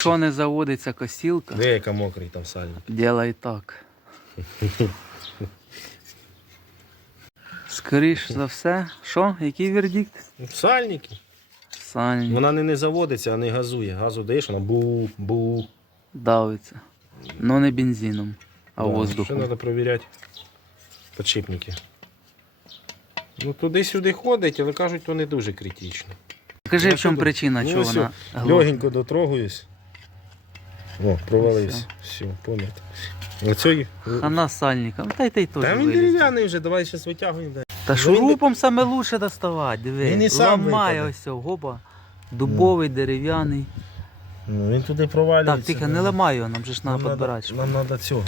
Якщо не заводиться косілка, Де яка мокрий там сальник. делай так. Скоріш за все, що? Який вердикт? Сальники. Сальник Вона не, не заводиться, а не газує. Газу даєш, вона бу бу. давиться. Ну не бензином, а Ще воздухом. треба перевіряти подшипники. Ну туди-сюди ходить, але кажуть, то не дуже критично. Скажи, Я в чому туди- причина, Ну, чого ось вона о, глохне? Легенько дотрогуюсь. О, провалився. Все, помнят. Оцей... Хана сальника. Ну та й та й теж Та він вилізе. дерев'яний вже, давай зараз витягуємо. дай. Та шурупом саме лучше доставати, диви. Він і сам Ламає випаде. ось цього гоба. Дубовий, дерев'яний. Ну, він туди провалюється. Так, тихо, не ламай його, нам же ж треба Нам підбирати. нам треба цього.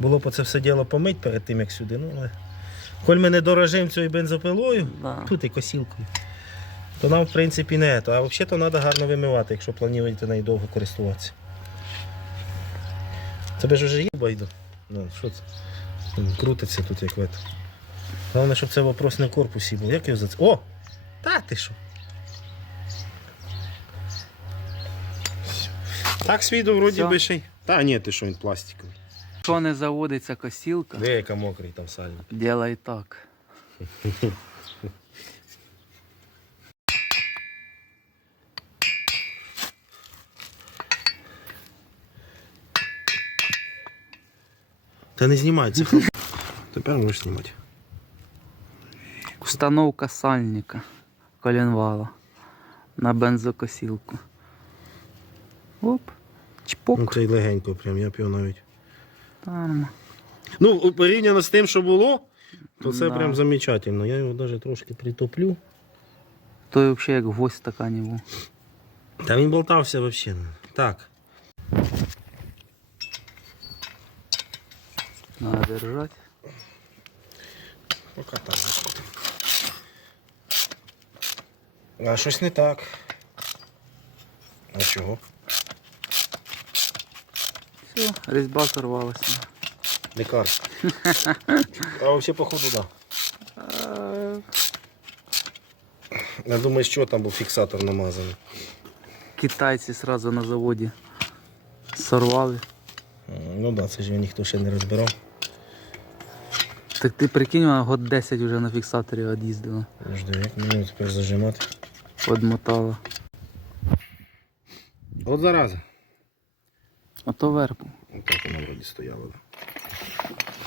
Було б це все діло помить перед тим, як сюди. Ну, але... Коль ми не дорожимо цією бензопилою, Да. тут і косілкою, то нам в принципі не то. А взагалі то треба гарно вимивати, якщо плануєте нею довго користуватися. Тебе ж вже є байду. Ну, що це? Крутиться тут як вето. Головне, щоб це вопрос не в корпусі був. Як його за це? О! Та ти що? Так свіду вроді Всьо? би ще й. Та ні, ти що він пластиковий. Якщо не заводиться косілка, Де яка мокрий там сальник. делай так. Та не знімається. Тепер можеш знімати. Установка сальника коленвала на бензокосілку. Оп. Чпок. Ну, цей легенько, прям, я його навіть. Там. Ну, порівняно з тим, що було, то це Да. прям замечательно. Я його навіть трошки притоплю. Той взагалі як гвоздь стакані був. Та він болтався взагалі. Так. Надо держати. Поки там. А щось не так. А чого? Все, різьба сорвалася. Лекарство. а взагалі, походу, да. Я думаю, що там був фіксатор намазаний. Китайці сразу на заводі сорвали. Ну так, да, це ж ніхто ще не розбирав. Так ти прикинь, вона год 10 вже на фіксаторі від'їздила. Жди, як мені тепер зажимати. Одмотала. От зараза. А то вербу. Отак вона вроді стояла.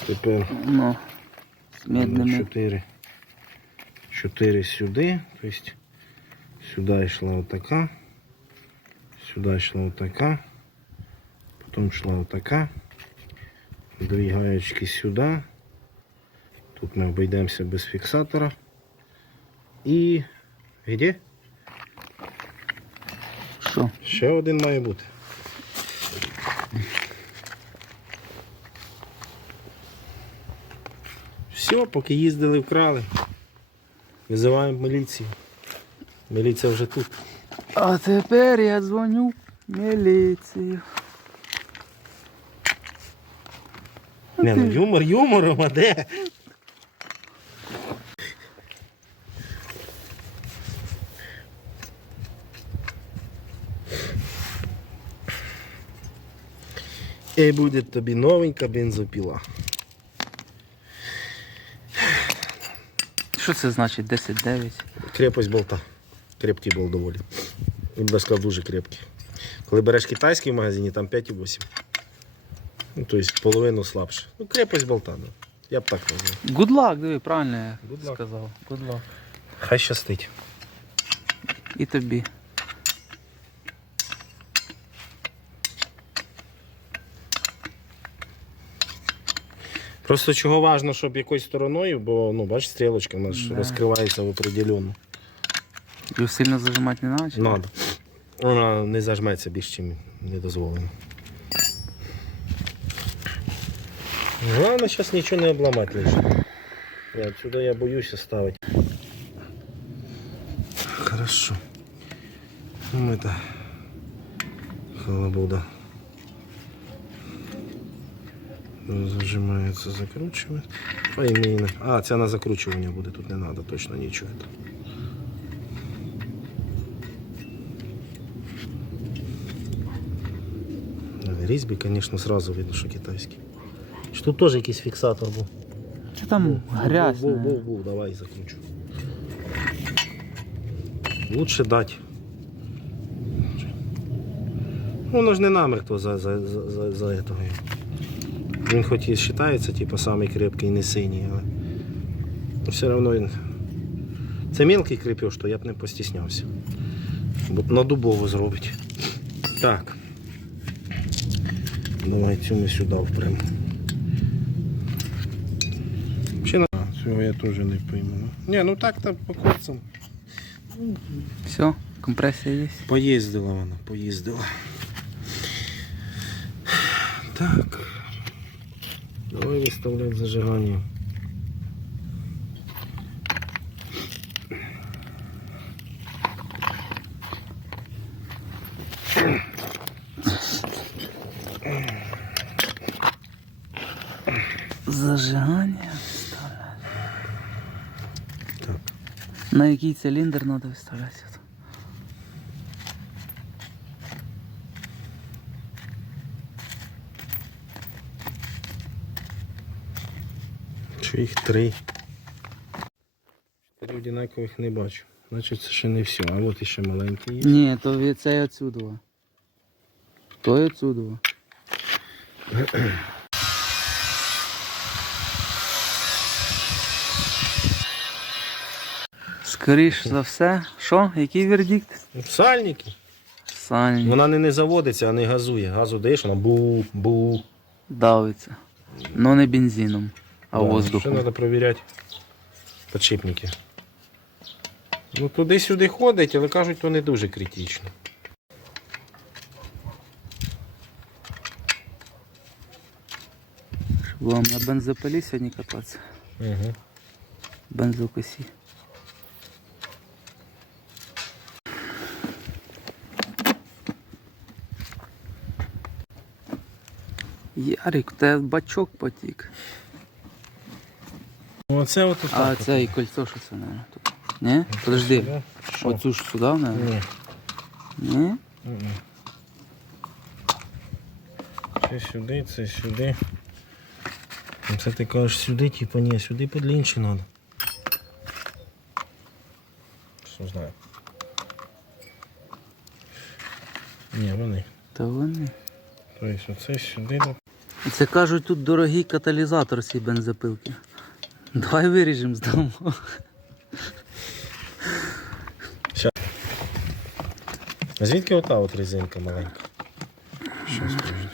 Тепер Ну, з медними. 4. 4 сюди. Тобто сюди йшла отака. Сюди йшла отака. Потім йшла отака. Дві гаєчки сюди. Тут ми обійдемося без фіксатора. І де? Що? Ще один має бути. Все, поки їздили, вкрали. Визиваємо міліцію. Міліція вже тут. А тепер я дзвоню міліцію. Не, ну юмор юмором, а де? І буде тобі новенька бензопіла. Що це значить 10-9? Крепость болта. Крепкий болт доволі. Він би сказав дуже крепкий. Коли береш китайський в магазині, там 5,8. Ну, тобто половину слабше. Ну, крепость болта, ну. Я б так назвав. Good luck, диви, правильно я Good luck. сказав. Good luck. Хай щастить. І тобі. Просто чого важно, щоб якоюсь стороною, бо ну, бачиш, стрілочка у нас ж Да. розкривається в определенно. Його сильно зажимати не треба? чи? Надо. Вона не зажметься більш, ніж не дозволено. Головне зараз нічого не обламати лише. Я Отсюда я боюся ставити. Хорошо. Ну это халабуда. Зажимається, закручує. Пойміна. А, це на закручування буде, тут не треба точно нічого. Різьби, звісно, сразу видно, що китайські. Чи тут теж якийсь фіксатор був? Чи там грязь? Був, був, був, давай закручу. Лучше дати. Воно ж не намертво за, за, за, за, за этого. Він хоч і вважається, типу, самий крепкий, не синій, але все одно він. Це мілкий крепеж, то я б не постіснявся. Бо на дубову зробить. Так. Давай цю ми сюди впрям. Чи на... Цього я теж не пойму. Ні, ну так там по кольцам. Все, компресія є. Поїздила вона, поїздила. Так. Давай виставляти зажигання. Зажигання. Так. На який циліндр треба виставляти? Чи їх три? Чотири одинакових не бачу. Значить це ще не все. А от іще маленький є. Ні, то від цей отсюда. Той отсюда. Скоріш за все. Що? Який вердикт? Сальники. Саня Вона не, не заводиться, а не газує. Газу даєш, вона бу, бу. давиться. Ну не бензином, а Да, Ще воздухом. треба перевіряти подшипники. Ну туди-сюди ходить, але кажуть, то не дуже критично. Будемо на бензопилі сьогодні кататися. Угу. Бензокосі. Ярик, у тебе бачок потік. Оце от А це і кольцо, що це, наверное, тут. Ні? Подожди. Що? Оцю ж сюди, наверное? Ні. Ні? Це сюди, це сюди. Ну, Це ти кажеш сюди, типу ні, сюди подлінше треба. Що знаю. Ні, вони. Та вони. Тобто оце сюди. Це кажуть, тут дорогий каталізатор цієї бензопилки. Давай виріжемо здамо. А звідки ота от резинка маленька? Щас скажу.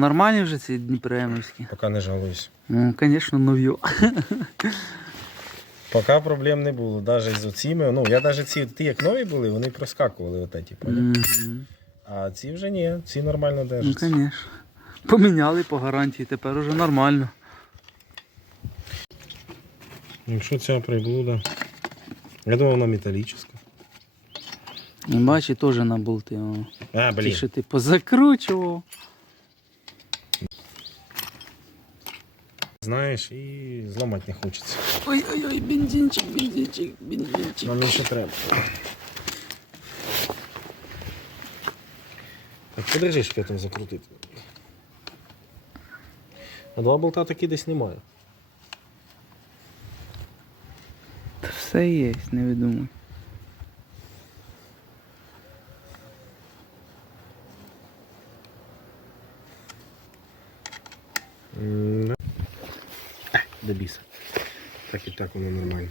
Нормальні вже ці Дніпремівські? Поки не жалуюсь. Ну, звісно, нов'ю. Поки проблем не було, навіть з оціми. Ну, я навіть ці, ті як нові були, вони проскакували от ті? Мгм. А ці вже ні, ці нормально Ну, звісно. Поміняли по гарантії, тепер уже нормально. Якщо ця приблуда. Я думав, вона металічна. І бачи, теж на болти. А, Ті, блін. що ти позакручував. Знаєш, і зламати не хочеться. Ой-ой-ой, бензинчик, бензинчик, бензинчик. Нам ще треба. Так, подержи, щоб я там закрутити. А два болта таки десь немає. Та і є, не видумуй. М. Е, До. Так і так воно нормально.